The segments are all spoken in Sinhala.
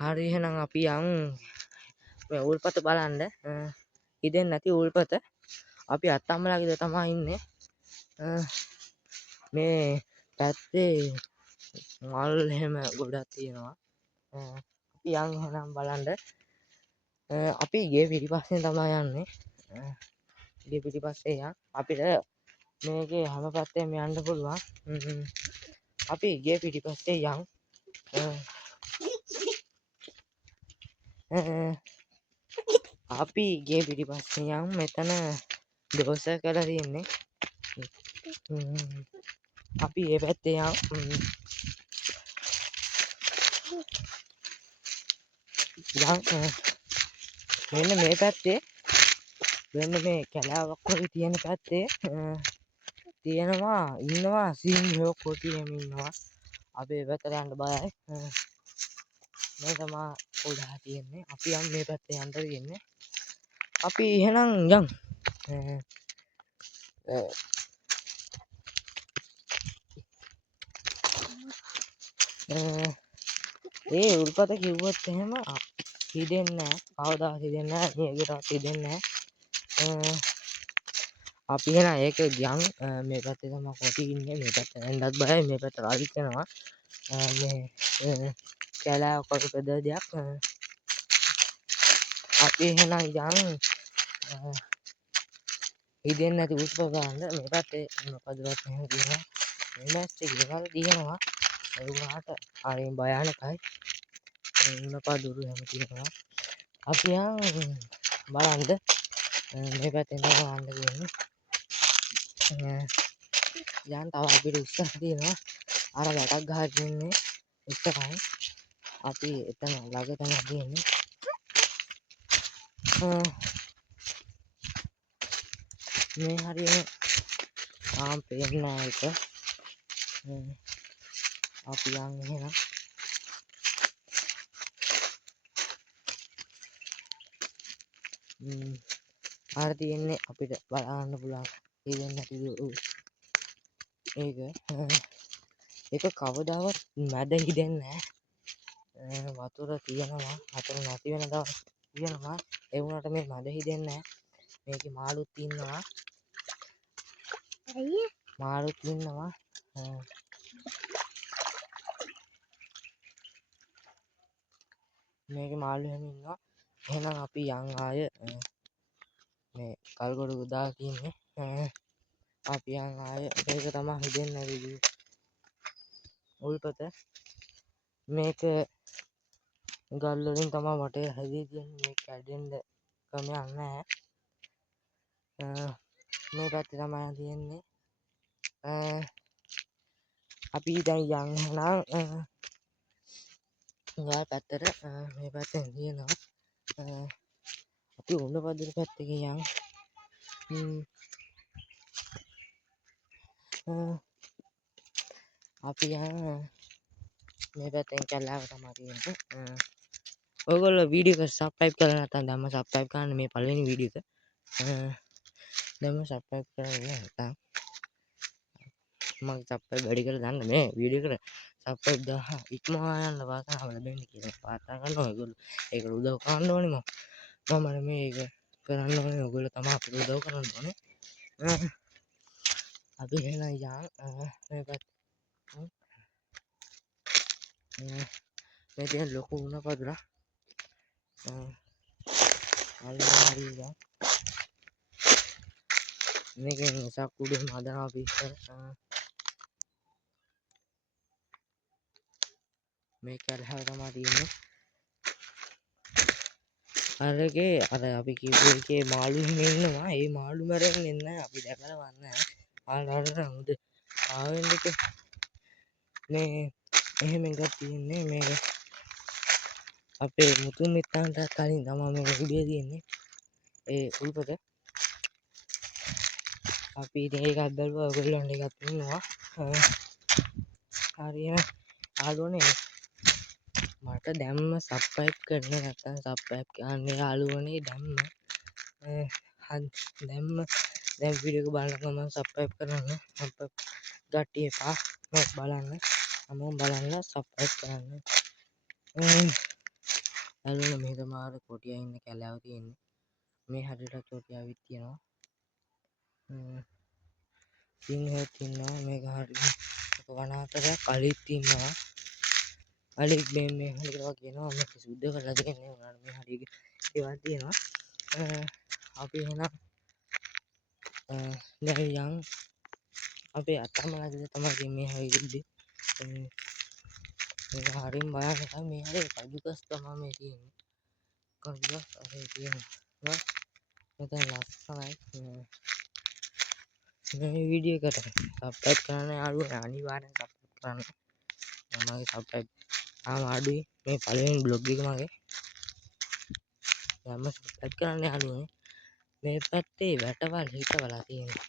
හරි එහෙනම් අපි යන් මේ උල්පත බලන්න. ඉතින් නැති උල්පත අපි අත්තම්මලාගේද තමයි ඉන්නේ. මේ පැත්තේ මල් එහෙම ගොඩක් තියෙනවා. අපි යන් එහෙනම් බලන්න. අපි ගේ පිටිපස්සේ තමයි යන්නේ. ගේ පිටිපස්සේ යන් අපිට මේකේ හැම පැත්තෙම යන්න පුළුවන්. අපි ගේ පිටිපස්සේ යන්. අපි ගේ පිටිපස්සේ යන්. මෙතන දෝස කරලා තියෙන්නේ. අපි ඒ පැත්තේ යන්. මෙන්න මේ පැත්තේ මෙන්න මේ කැලාවක් වගේ තියෙන පැත්තේ තියෙනවා ඉන්නවා සිංහයෝ කොටියෙම ඉන්නවා. අපි ඒ පැත්තට යන්න බයයි. මේ තමයි උඩහා තියෙන්නේ. අපි යන් මේ පැත්තේ යන්න තියෙන්නේ. අපි එහෙනම් යන්. ඒ උල්පත කිව්වොත් එහෙම හිතෙන්නේ නැහැ. කවදා හිතෙන්නේ නැහැ. මේකට හිතෙන්නේ නැහැ. අපි එහෙනම් ඒක යන්. මේ පැත්තේ තමයි කොටි ඉන්නේ. මේ පැත්තට එන්නත් බයයි. මේ පැත්තට රාජිත් යනවා. මේ කැලාවක් වගේ ප්‍රදේශයක්. අපි එහෙනම් යන්. හිතෙන්නේ නැති උල්පත ගන්න. මේ පැත්තේ මොකදවත් එහෙම තියෙනවා. මේ පැත්තේ ගෙවල් තියෙනවා. ඒ වුණාට හරිය භයානකයි. උණපදුරු හැම තියෙනවා. අපි යන් බලන්න. මේ පැත්තෙන් තමයි යන්න තියෙන්නේ. යන් තව අපිට ඉස්සරහ තියෙනවා. අර වැටක් ගහගෙන ඉන්නේ ඉස්සරහින්. අපි එතන ළඟ තමයි තියෙන්නේ. මේ හරියම පේන්නේ නැහැ ඒක. අපි යන් එහෙනම්. අර තියෙන්නේ අපිට බලන්න පුළුවන්. හිතෙන්නේ නැති ඒක කවදාවත් මැද හිතෙන්නේ නැහැ. වතුර තියෙනවා. වතුර නැති වෙන දවස් තියෙනවා. ඒ වුණාට මේ මැද හිතෙන්නේ නැහැ. මේකේ මාළුත් ඉන්නවා. මාළුත් ඉන්නවා. මේකේ මාළු හැම ඉන්නවා. එහෙනම් අපි යන් ආය මේ කල්ගොඩ උදා කියන්නේ. අපි යන් ආය මේක තමයි හිතෙන්නේ නැති උල්පත. මේක ගල් වලින් තමයි වටේ හැදී තියෙන්නේ. මේක කැඩෙන්න ක්‍රමයක් නැහැ. මේ පැත්තේ තමයි තියෙන්නේ. අපි දැන් යන් එහෙනම් යා පැත්තට මේ පැත්තෙන් තියෙනවා. අපි උණපදුරු පැත්තේ යන්. අපි යන් මේ පැත්තෙන් කැලාව තමයි තියෙන්නේ. ඔයගොල්ලෝ වීඩියෝ එක සබ්ස්ක්‍රයිබ් කරලා නැත්නම් දැම්ම සබ්ස්ක්‍රයිබ් කරන්න. මේ පළවෙනි වීඩියෝ එක. දැම්ම සබ්ස්ක්‍රයිබ් කරලා නැත්නම් මම සබ්ස්ක්‍රයිබ් වැඩි කරලා දාන්න මේ වීඩියෝ එකට සබ්ස්ක්‍රයිබ් 1000 ඉක්මවා යන්න වාසනාව ලැබෙන්න කියලා ප්‍රාර්ථනා කරනවා. ඔයගොල්ලෝ ඒකට උදව් කරන්න ඕනේ. මම මේක කරන්න ඕනේ. ඔයගොල්ලෝ තමයි අපිට උදව් කරන්න ඕනේ. අපි එහෙනම් යන් මේ පැත්ත මේ තියෙන ලොකු උණපදුරක්. අල්ලලා මේකෙන් සක්කුඩේ හදනවා පිස්සර. මේ කැලහව තමයි තියෙන්නේ. අරගේ අර අපි කිව්ව එකේ මාළු ඉන්නවා. ඒ මාළු මරගෙන ඉන්නේ අපි දැකලා වන්නේ. ආලාරට මුද ආවෙන්නක මේ එහෙම එකක් තියෙන්නේ. මේක අපේ මුතුන් මිත්තන්ට කලින් තමයි මේ විදිය තියෙන්නේ. ඒ උල්පත අපි ඉතින් ඒකත් බැලුවා. ඔයගොල්ලන්ට එකක් පෙන්නුවා. හරියන ආලෝනේ මට දැම්ම සබ්ස්ක්‍රයිබ් කරන්න නැත්නම් සබ්ස්ක්‍රයිබ් කරන්න යාළුවනේ දැම්ම. දැම්ම දැන් වීඩියෝ එක බලනකම සබ්ස්ක්‍රයිබ් කරන්න. සබ්ස්ක්‍රයිබ් ගට්ටිය එපා. මේක බලන්න. හැමෝම බලන්න සබ්ස්ක්‍රයිබ් කරන්න. ඇලුන මෙහෙ තමාර කොටියා ඉන්න කැලෑව තියෙන්නේ. මේ හරියට කොටියා විත් තියෙනවා. සිංහයොත් ඉන්නවා මේක හරියට වනාන්තරයක්. අලිත් ඉන්නවා. අලිත් මේ හරියට කියනවා මේක සුද්ධ කරලා දෙන්නේ උනාට මේ හරියට ඒවා තියෙනවා. අපි එහෙනම් දැන් යන් අපේ අත්තම්මලාගේ තමයි මේ හරියදී මේක හරියම බයන්නයි මේ හරිය කඩුකස් තමයි මේ තියෙන්නේ. කඩුකස් අරේ තියෙනවා. මෙතන ලස්සනයි. මේ වීඩියෝ එකට සබ්ස්ක්‍රයිබ් කරන්න යාළුවෝ අනිවාර්යෙන් සබ්ස්ක්‍රයිබ් කරන්න. මගේ සබ්ස්ක්‍රයිබ් අඩුයි මේ පළවෙනි බ්ලොග් එක මගේ. දැන්ම සබ්ස්ක්‍රයිබ් කරන්න යාළුවනේ. මේ පැත්තේ වැටවල් හිටවලා තියෙනවා.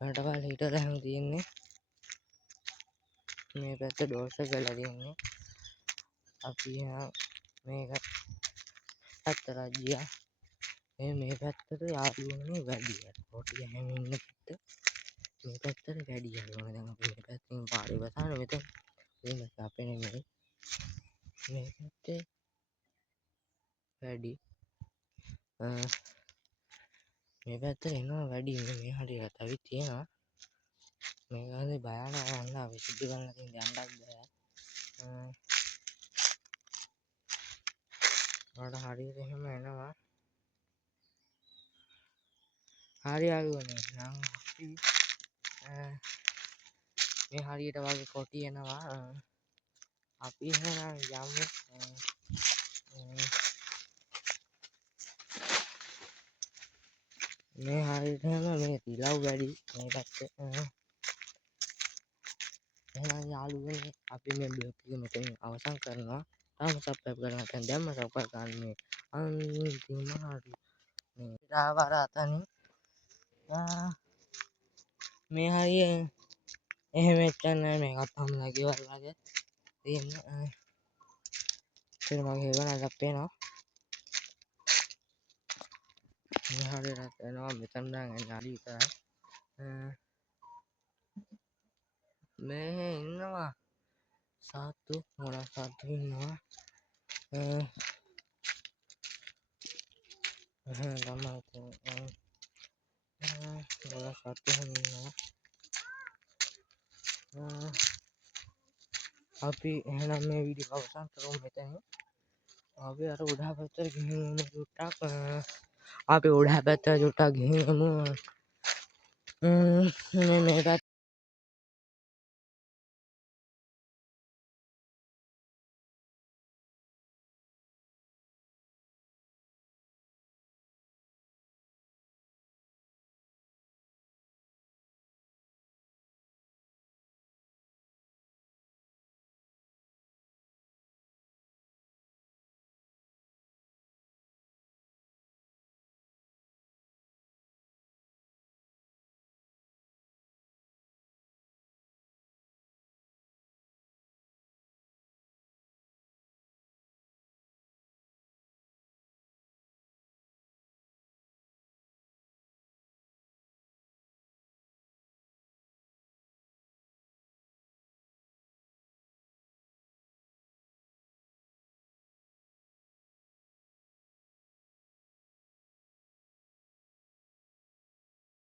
වැටවල් හිටලා හැම තියෙන්නේ. මේ පැත්ත ඩෝර්ස් එක ගලා තියෙන්නේ. අපි මේක පැත්තට ගියා. මේ පැත්තට යාළුවනේ වැඩි. කොටිය හැම ඉන්න පැත්ත මේ පැත්තට වැඩි යාළුවනේ. දැන් අපි මේ පැත්තෙන් පාරේ වසාන මෙතන මේ අපේ නෙමෙයි. මේ පැත්තේ වැඩි. මේ පැත්තට එනවා වැඩි. මේ හරියට තවි තියෙනවා. මේක හරි භයානක වුණා. අපි සිද්ධ කරන්න තියෙන යන්නත් බෑ. වඩ හරියට එහෙම එනවා. හරි යාළුවනේ නම් අපි මේ හරියට වගේ කොටි එනවා. අපි එහෙනම් යමු. මේ හරියට යනවා මේ තිලව් වැඩි මේ පැත්තේ. එහෙනම් යාළුවනේ අපි මේ බ්ලොග් එක මෙතනින් අවසන් කරනවා. තාම සබ්ස්ක්‍රයිබ් කරලා නැත්නම් දැම්ම සබ්ස්ක්‍රයිබ් කරන්න මේ අන්තිම හරි මේ රාවරතනේ මේ හරිය එහෙම එච්චර නෑ මේකත් හම්ලා ගෙවල් වගේ තියෙන. ඉතින් මගේ හේවනක් පේනවා. මේ හරියට එනවා මෙතන නම් යාලි විතරයි. මේ ඉන්නවා සාතු මොනවා සාතු ඉන්නවා. තමයි මොනවා සාතු ඉන්නවා. අපි එහෙනම් මේ වීඩියෝ අවසන් කරමු මෙතන. අපි අර උඩහ පැත්තට ගිහින් චුට්ටක් අපි උඩහ පැත්තට චුට්ටක් ගිහින් මේ